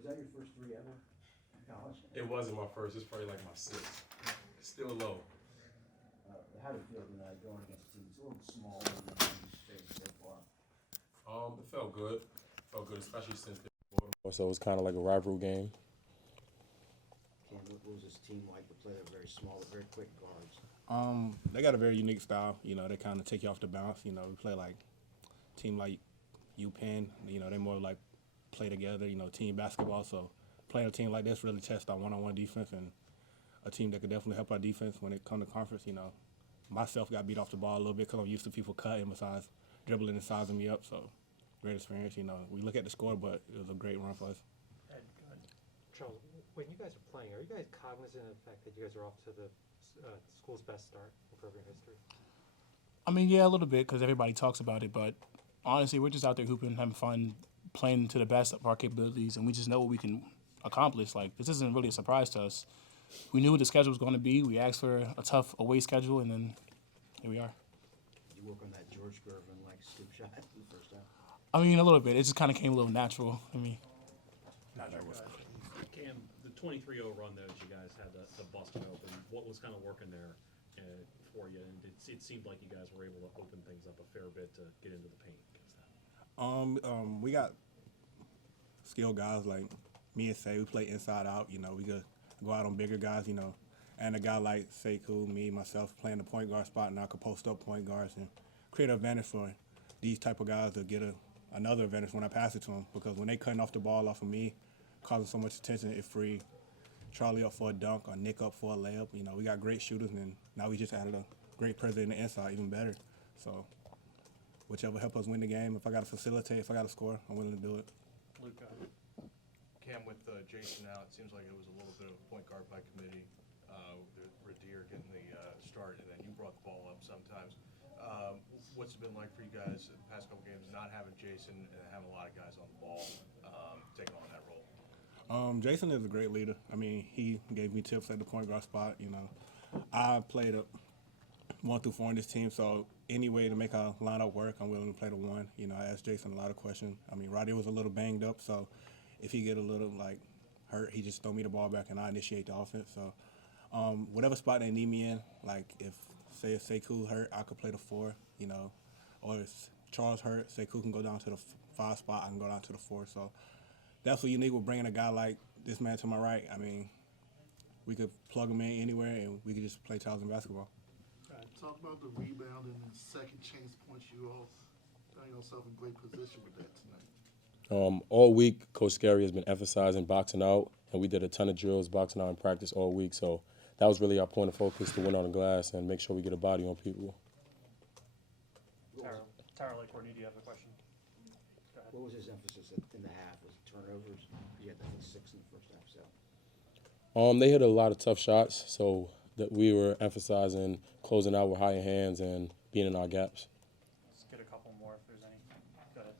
Was that your first three ever in college? It wasn't my first. It's probably like my sixth. It's still low. How did it feel tonight going against a team that's a little smaller than you faced so far? It felt good. Felt good, especially since they're Baltimore. So it was kind of like a rivalry game. Cam, what was this team like to play? They're very small, very quick guards. They got a very unique style. You know, they kind of take you off the bounce. You know, we play like team like UPenn. You know, they more like play together. You know, team basketball. So playing a team like this really tests our one-on-one defense, and a team that could definitely help our defense when it comes to conference. You know, myself got beat off the ball a little bit because I'm used to people cutting besides dribbling and sizing me up. So great experience. You know, we look at the score, but it was a great run for us. Charles, when you guys are playing, are you guys cognizant of the fact that you guys are off to the school's best start in program history? I mean, yeah, a little bit because everybody talks about it, but honestly, we're just out there hooping, having fun, playing to the best of our capabilities, and we just know what we can accomplish. Like, this isn't really a surprise to us. We knew what the schedule was going to be. We asked for a tough away schedule, and then here we are. Did you work on that George Gervin like scoop shot in the first half? I mean, a little bit. It just kind of came a little natural. I mean, Cam, the 23-0 run though, you guys had the busting open. What was kind of working there for you? And it seemed like you guys were able to open things up a fair bit to get into the paint against that. We got skilled guys like me and Say. We play inside out. You know, we could go out on bigger guys. You know, and a guy like Sekou, me, myself, playing the point guard spot, and I could post up point guards and create an advantage for these type of guys to get another advantage when I pass it to them. Because when they cutting off the ball off of me, causing so much attention, it free Charlie up for a dunk or Nick up for a layup. You know, we got great shooters, and now we just added a great presence in the inside, even better. So whichever help us win the game, if I got to facilitate, if I got to score, I'm willing to do it. Luca. Cam, with Jason out, it seems like it was a little bit of a point guard by committee. Radier getting the start, and then you brought the ball up sometimes. What's it been like for you guys in the past couple games, not having Jason and having a lot of guys on the ball taking on that role? Jason is a great leader. I mean, he gave me tips at the point guard spot. You know, I played a 1 through 4 in this team, so any way to make our lineup work, I'm willing to play the 1. You know, I asked Jason a lot of questions. I mean, Roddy was a little banged up, so if he get a little hurt, he just throw me the ball back and I initiate the offense. So whatever spot they need me in, like if Sekou hurt, I could play the 4. You know, or if Charles hurt, Sekou can go down to the 5 spot. I can go down to the 4. So that's what unique with bringing a guy like this man to my right. I mean, we could plug him in anywhere and we could just play TOWSON basketball. Talk about the rebounding and second chance points. You all found yourself in great position with that tonight. All week, Coach Scary has been emphasizing boxing out, and we did a ton of drills boxing out in practice all week. So that was really our point of focus, to win on the glass and make sure we get a body on people. Tara Lakecourtney, do you have a question? Go ahead. What was his emphasis in the half? Was it turnovers? You had, I think, 6 in the first half. So They hit a lot of tough shots, so that we were emphasizing closing out with higher hands and being in our gaps. Let's get a couple more if there's any. Go ahead.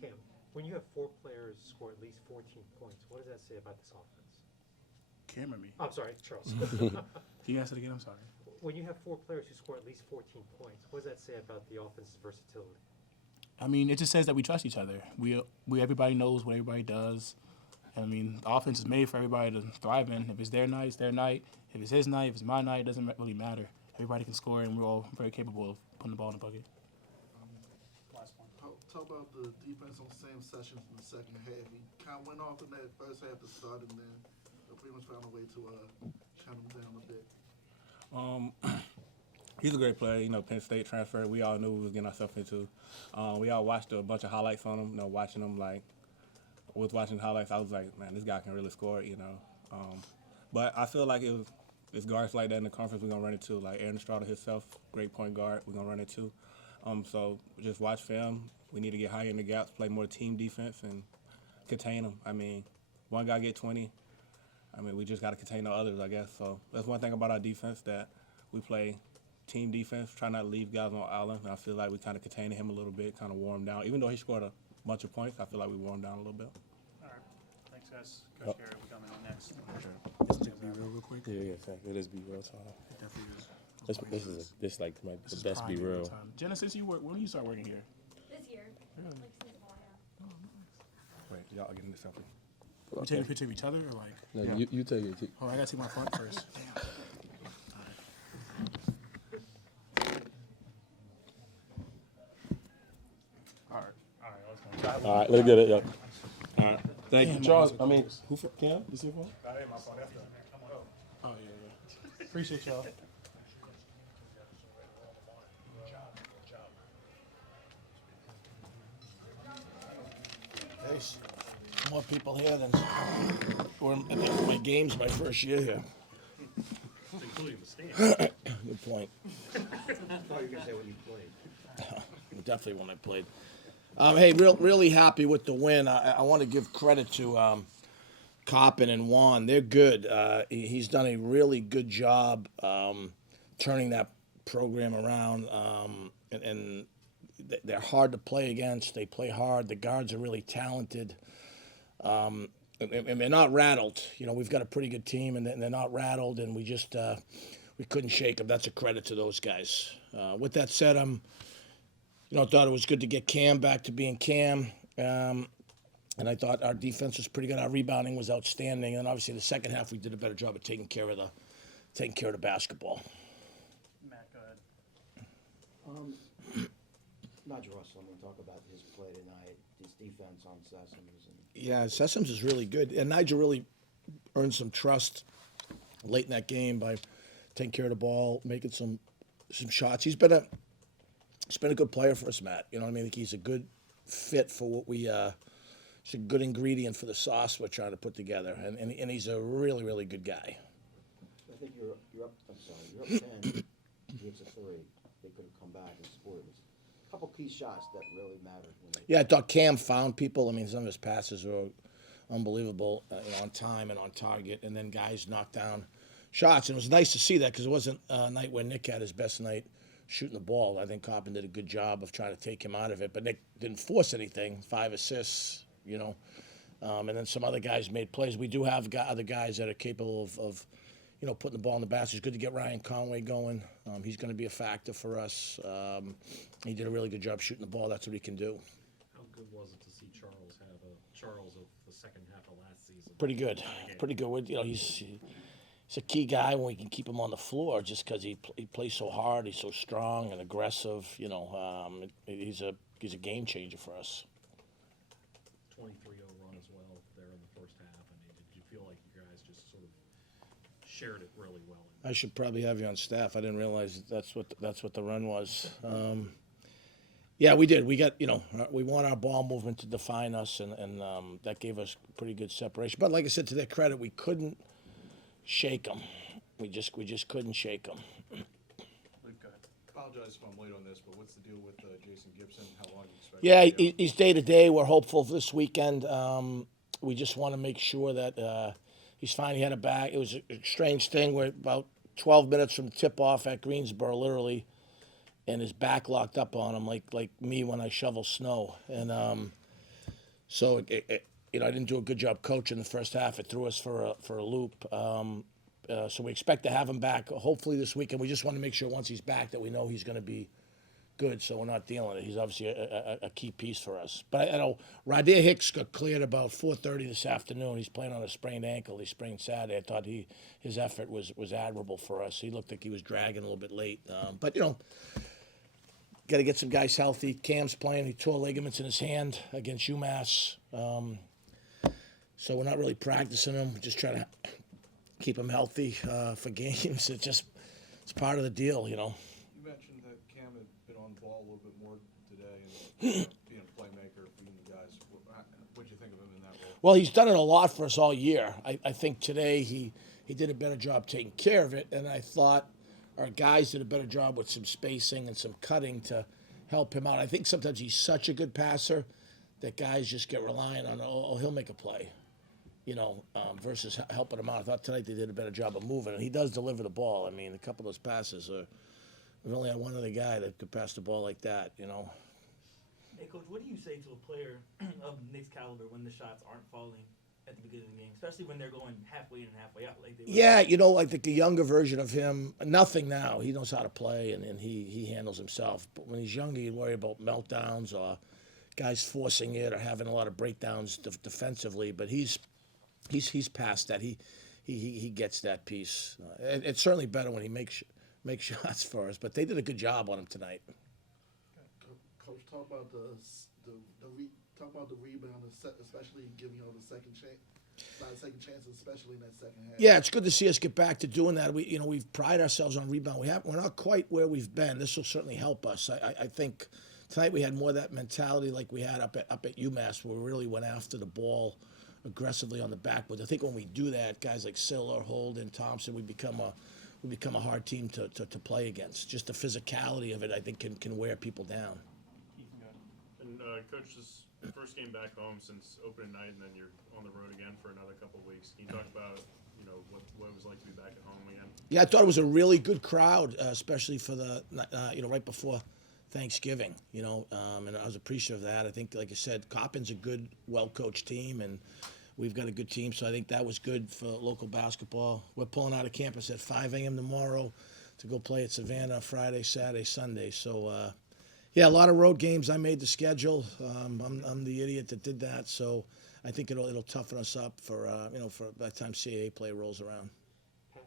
Cam, when you have 4 players score at least 14 points, what does that say about this offense? Cam or me? I'm sorry, Charles. Can you ask it again? I'm sorry. When you have 4 players who score at least 14 points, what does that say about the offense's versatility? I mean, it just says that we trust each other. We everybody knows what everybody does. I mean, the offense is made for everybody to thrive in. If it's their night, it's their night. If it's his night, if it's my night, it doesn't really matter. Everybody can score, and we're all very capable of putting the ball in the bucket. Last one. Talk about the defense on Sam Sessions in the second half. He kind of went off in that first half to start, and then pretty much found a way to shut him down a bit. He's a great player. You know, Penn State transfer. We all knew what we was getting ourselves into. We all watched a bunch of highlights on him. You know, watching him watching highlights, I was like, man, this guy can really score. You know, but I feel like it's guards like that in the conference we're gonna run into. Like Aaron Estrada himself, great point guard. We're gonna run into. So just watch film. We need to get higher in the gaps, play more team defense, and contain them. I mean, one guy get 20. I mean, we just got to contain the others, I guess. So that's one thing about our defense, that we play team defense, try not to leave guys on island. And I feel like we kind of contained him a little bit, kind of wore him down. Even though he scored a bunch of points, I feel like we wore him down a little bit. All right. Thanks, guys. Coach Gary will come in next. Let's just be real quick. Yeah, it is be real time. It definitely is. This like This is the best prime be real real. time. Jenna, since you work, when do you start working here? This year, Really? like season 1, yeah. Wait, y'all getting this selfie? We taking a picture of each other or like? No, you take it. Oh, I gotta take my front first. Damn. All right. All right, let's get it. Yep. All right. Thank Damn, you, my Charles. eyes I are mean, who for Cam? You see your phone? Oh yeah. Appreciate y'all. There's more people here than were at my games my first year here. Including the stand. Good point. I thought you were gonna say when you played. Definitely when I played. Hey, really happy with the win. I want to give credit to Coppin and Juan. They're good. He's done a really good job turning that program around, and they're hard to play against. They play hard. The guards are really talented. And they're not rattled. You know, we've got a pretty good team, and they're not rattled, and we just we couldn't shake them. That's a credit to those guys. With that said, thought it was good to get Cam back to being Cam. And I thought our defense was pretty good. Our rebounding was outstanding. And obviously, the second half, we did a better job of taking care of the basketball. Matt, go ahead. Nigel Russell, I'm gonna talk about his play tonight, his defense on Sessions. And Yeah, Sessions is really good. And Nigel really earned some trust late in that game by taking care of the ball, making some shots. He's been a good player for us, Matt. You know what I mean? I think he's a good fit for what we he's a good ingredient for the sauce we're trying to put together. And he's a really, really good guy. I think you're up. I'm sorry, you're up 10. He hits a three. They could have come back and scored. It was a couple key shots that really mattered. Yeah, I thought Cam found people. I mean, some of his passes were unbelievable, on time and on target. And then guys knocked down shots. And it was nice to see that because it wasn't a night where Nick had his best night shooting the ball. I think Coppin did a good job of trying to take him out of it. But Nick didn't force anything. 5 assists, and then some other guys made plays. We do have other guys that are capable of putting the ball in the basket. It's good to get Ryan Conway going. He's going to be a factor for us. He did a really good job shooting the ball. That's what he can do. How good was it to see Charles of the second half of last season? Pretty good. Pretty good. He's a key guy when we can keep him on the floor just because he plays so hard. He's so strong and aggressive. He's a game changer for us. 23-0 run as well there in the first half. I mean, did you feel like you guys just sort of shared it really well? I should probably have you on staff. I didn't realize that's what the run was. Yeah, we did. We got we want our ball movement to define us, and that gave us pretty good separation. But like I said, to their credit, we couldn't shake them. We just couldn't shake them. Apologize if I'm late on this, but what's the deal with Jason Gibson? How long do you expect? Yeah, him to be out? he's day to day. We're hopeful for this weekend. We just want to make sure that he's fine. He had a back. It was a strange thing. We're about 12 minutes from tip off at Greensboro, literally, and his back locked up on him like me when I shovel snow. And so I didn't do a good job coaching the first half. It threw us for a loop. So we expect to have him back hopefully this weekend. We just want to make sure once he's back that we know he's going to be good, so we're not dealing it. He's obviously a key piece for us. But I know Radir Hicks got cleared about 4:30 this afternoon. He's playing on a sprained ankle. He sprained Saturday. I thought his effort was admirable for us. He looked like he was dragging a little bit late. But got to get some guys healthy. Cam's playing. He tore ligaments in his hand against UMass. So we're not really practicing him. We're just trying to keep him healthy for games. It's part of the deal, You mentioned that Cam had been on the ball a little bit more today and being a playmaker for you guys. What'd you think of him in that role? Well, he's done it a lot for us all year. I think today he did a better job taking care of it, and I thought our guys did a better job with some spacing and some cutting to help him out. I think sometimes he's such a good passer that guys just get reliant on, he'll make a play, versus helping him out. I thought tonight they did a better job of moving, and he does deliver the ball. I mean, a couple of those passes we've only had one other guy that could pass the ball like that, Hey, Coach, what do you say to a player of Nick's caliber when the shots aren't falling at the beginning of the game, especially when they're going halfway in and halfway out like they were? Yeah, I think the younger version of him, nothing now. He knows how to play, and he handles himself. But when he's younger, you worry about meltdowns or guys forcing it or having a lot of breakdowns defensively. But he's he's past that. He gets that piece. It's certainly better when he makes shots for us. But they did a good job on him tonight. Coach, talk about talk about the rebound, especially giving you the second chance, especially in that second half. Yeah, it's good to see us get back to doing that. We've prided ourselves on rebound. We're not quite where we've been. This will certainly help us. I think tonight we had more of that mentality like we had up at UMass, where we really went after the ball aggressively on the backboards. I think when we do that, guys like Siller, Holden, Thompson, we become a hard team to play against. Just the physicality of it, I think, can wear people down. And Coach, this first game back home since opening night, and then you're on the road again for another couple of weeks. Can you talk about what it was like to be back at home again? Yeah, I thought it was a really good crowd, especially for the right before Thanksgiving. And I was appreciative of that. I think, like I said, Coppin's a good, well-coached team, and we've got a good team. So I think that was good for local basketball. We're pulling out of campus at 5 a.m. tomorrow to go play at Savannah Friday, Saturday, Sunday. So. Yeah, a lot of road games. I made the schedule. I'm the idiot that did that, so I think it'll toughen us up for by the time CAA play rolls around. Pat,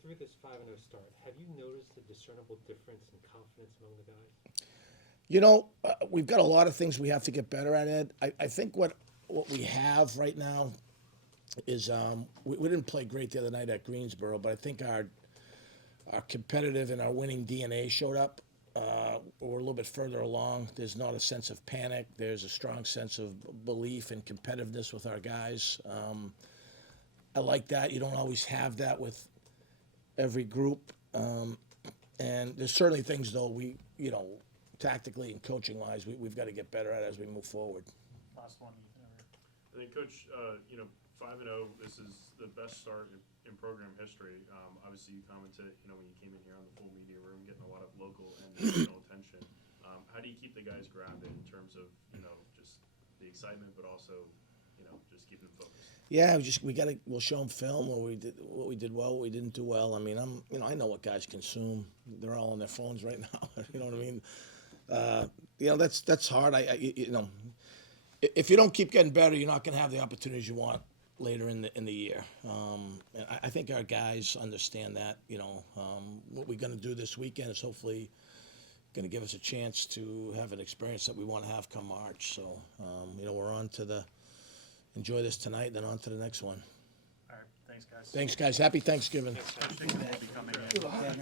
through this 5-0 start, have you noticed a discernible difference in confidence among the guys? We've got a lot of things we have to get better at, Ed. I think what we have right now is we didn't play great the other night at Greensboro, but I think our competitive and our winning DNA showed up. We're a little bit further along. There's not a sense of panic. There's a strong sense of belief and competitiveness with our guys. I like that. You don't always have that with every group. And there's certainly things, though, tactically and coaching-wise, we've got to get better at as we move forward. Last one. And then, Coach, 5-0, this is the best start in program history. Obviously, you commented, when you came in here on the full media room, getting a lot of local and national attention. How do you keep the guys grounded in terms of, just the excitement, but also, just keeping them focused? Yeah, we'll show them film what we did well, what we didn't do well. I mean, I know what guys consume. They're all on their phones right now. You know what I mean? That's hard. If you don't keep getting better, you're not going to have the opportunities you want later in the year. And I think our guys understand that. What we're going to do this weekend is hopefully going to give us a chance to have an experience that we want to have come March. So, we're on to enjoy this tonight, then on to the next one. All right, thanks, guys. Thanks, guys. Happy Thanksgiving. Thanks, guys.